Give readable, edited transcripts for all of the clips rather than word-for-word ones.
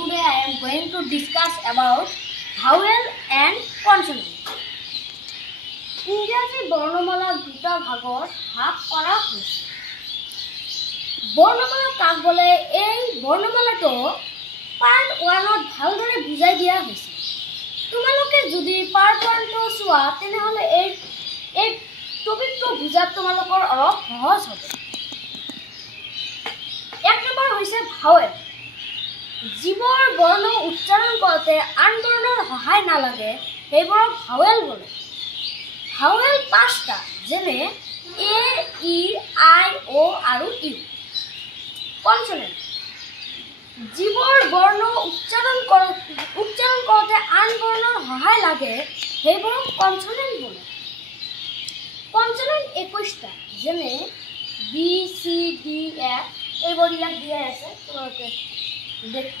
today I am going to discuss about vowel and consonant. ইংৰাজী বৰ্ণমালা দুটা ভাগত ভাগ কৰা হৈছে। বৰ্ণমালা কাক বোলে এই বৰ্ণমালাটো পাৰ্ট 1ত ভালদৰে বুজাই দিয়া হৈছে। তোমালোকে যদি পাৰ্ট 1টো চোৱা তেনেহলে এই টপিকটো বুজাত তোমালোকৰ অলপ সহজ হ'ব। এক নম্বৰ হৈছে ভাৱেল। যিবোৰ বৰ্ণ উচ্চাৰণ কৰোঁতে আন বৰ্ণৰ সহায় নালাগে সেইবোৰক ভাৱেল বোলে। ভাৱেল 5টা, যেনে এ, ই, আই, অ আৰু ইউ। কনসনেন্ট। যিবোৰ বৰ্ণ উচ্চাৰণ কৰোঁতে আন বৰ্ণৰ সহায় লাগে সেইবোৰক কনসনেন্ট বোলে। কনসনেন্ট 21টা, যেনে বি, চি, ডি, এফ এইবোৰ ইয়াত দিয়া আছে, তোমালোকে দেখা।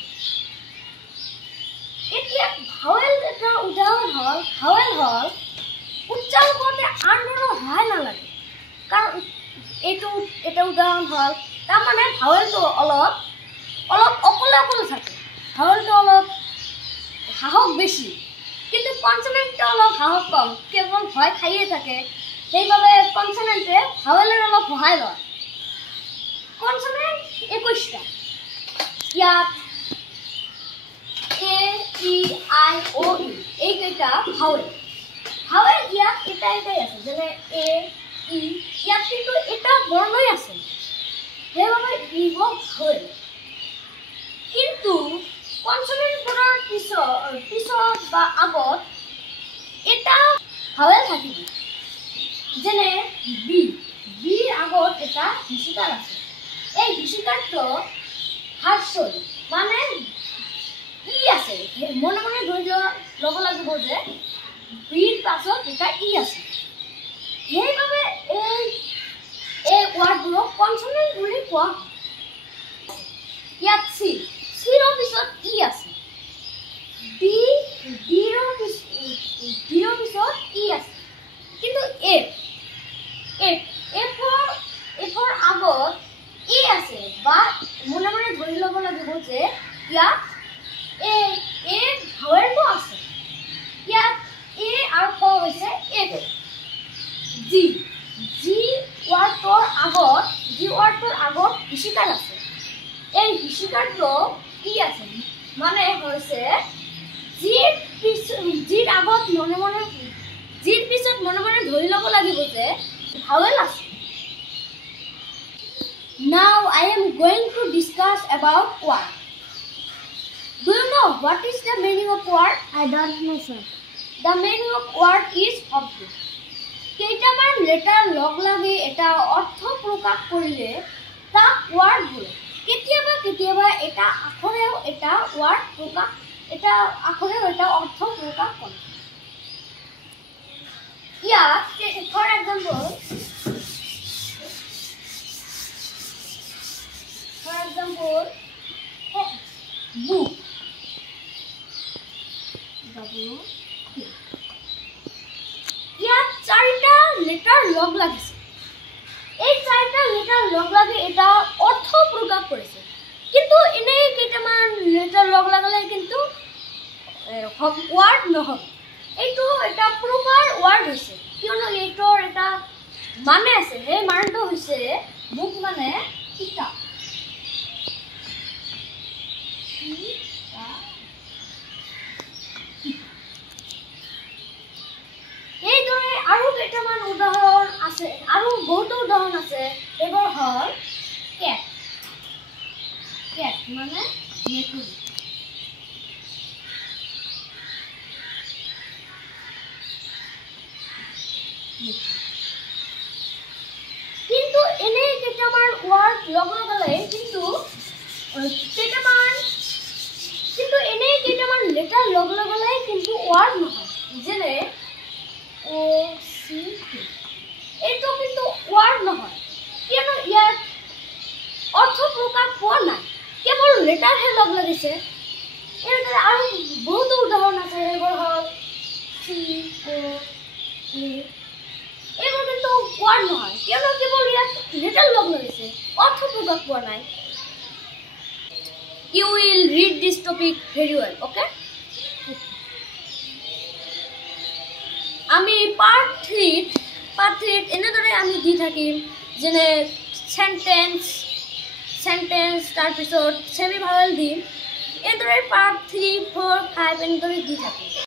এতিয়া ভাৱেল এটা উদাহৰণ হ'ল, ভাৱেল হ'ল উচ্চাৰণ কৰোঁতে আন বৰ্ণৰ সহায় নালাগে। কাৰণ এটা উদাহৰণ হ'ল, তাৰমানে ভাৱেলটো অলপ অকলে থাকে। ভাৱেলটো অলপ সাহস বেছি, কিন্তু কনসনেন্টটো অলপ সাহস কম, কেৱল ভয় খাইয়ে থাকে। সেইবাবে কনসনেন্টে ভাৱেলৰ অলপ সহায় লয়। কনসনেন্ট 21টা। ইয়াত এ, ই, আই, অ, ইউ এইকেইটা ভাৱেল। ভাৱেল ইয়াত এটাই আছে, যেনে এ, ই, ইয়াত কিন্তু এটা বৰ্ণই আছে, সেইবাবে ই হ'ল ভাৱেল। কিন্তু কনসনেন্টবোৰৰ পিছত বা আগত এটা ভাৱেল থাকিব, যেনে বি। বিৰ আগত এটা হিচিকাৰ আছে। এই হিচিকাৰটো হাৰ্ষই, মানে ই আছে। মনে মনে ধৰি ল'ব লাগিব যে বিৰ পাছত এটা ই আছে। সেইবাবে এই ৱাৰ্ডবোৰক কনসনেন্ট বুলি কোৱা হয়। ইয়াত চি, চিৰ পিছত ই আছে। ডিৰ পিছত ই আছে। কিন্তু এফৰ আগত ই আছে, বা মনে মনে ধৰি ল'ব লাগিব যে ইয়াত ভাৱেলটো আছে। ইয়াত এ আৰু ক হৈছে এটো। জি ৱাৰ্ডটোৰ আগত হিচিকাৰ আছে। এই হিচিকাৰটো কি আছে, মানে হৈছে জিৰ পিছত মনে মনে ধৰি ল'ব লাগিব যে ভাৱেল আছে। Now I am going to discuss about word. Do you know what is the meaning of word? I don't know, sir. The meaning of word is object. কেইটামান লেটাৰ লগ লাগি এটা অৰ্থ প্ৰকাশ কৰিলে তাক ৱাৰ্ড বোলে। কেতিয়াবা এটা আখৰেও এটা অৰ্থ প্ৰকাশ কৰে। ইয়াত ফৰ এক্সাম্পল বুক। ইয়াত 4টা লেটাৰ লগ লাগিছে। এই 4টা লেটাৰ লগ লাগি এটা অৰ্থ প্ৰকাশ কৰিছে। কিন্তু এনেই কেইটামান লেটাৰ লগ লগালে কিন্তু ৱাৰ্ড নহয়। এইটো এটা প্ৰপাৰ ৱাৰ্ড হৈছে, কিয়নো এইটোৰ এটা মানে আছে। সেই মানটো হৈছে বুক মানে কিতাপ। এইদৰে আৰু কেইটামান উদাহৰণ আছে, আৰু বহুতো উদাহৰণ আছে। এইবোৰ হ'ল কেট মানে মেকুৰী। কিন্তু এনেই কেইটামান ৱাৰ্ড লগ লগালে কিন্তু এনেই কেইটামান লেটাৰ লগ লগালে কিন্তু ৱাৰ্ড নহয়, যেনে অ, চি, টি। এইটো কিন্তু ৱাৰ্ড নহয়, কিয়নো ইয়াত অৰ্থ প্ৰকাশ পোৱা নাই, কেৱল লেটাৰহে লগ লাগিছে। এনেদৰে আৰু বহুতো উদাহৰণ আছে। সেইবোৰ হ'ল চি, অ, ই। এইবোৰ কিন্তু ৱাৰ্ড নহয়, কিয়নো কেৱল ইয়াত লেটাৰ লগ লাগিছে, অৰ্থ প্ৰকাশ পোৱা নাই। You will read this topic very well, okay? আমি পার্ট 3 এনেদৰে আমি দি থাকিম যেনে সেন্টেন্স তাৰপিছত সেমি ভাৱেল দিম এনেদৰে পাৰ্ট 3 4 5 এনেদৰে দি থাকিম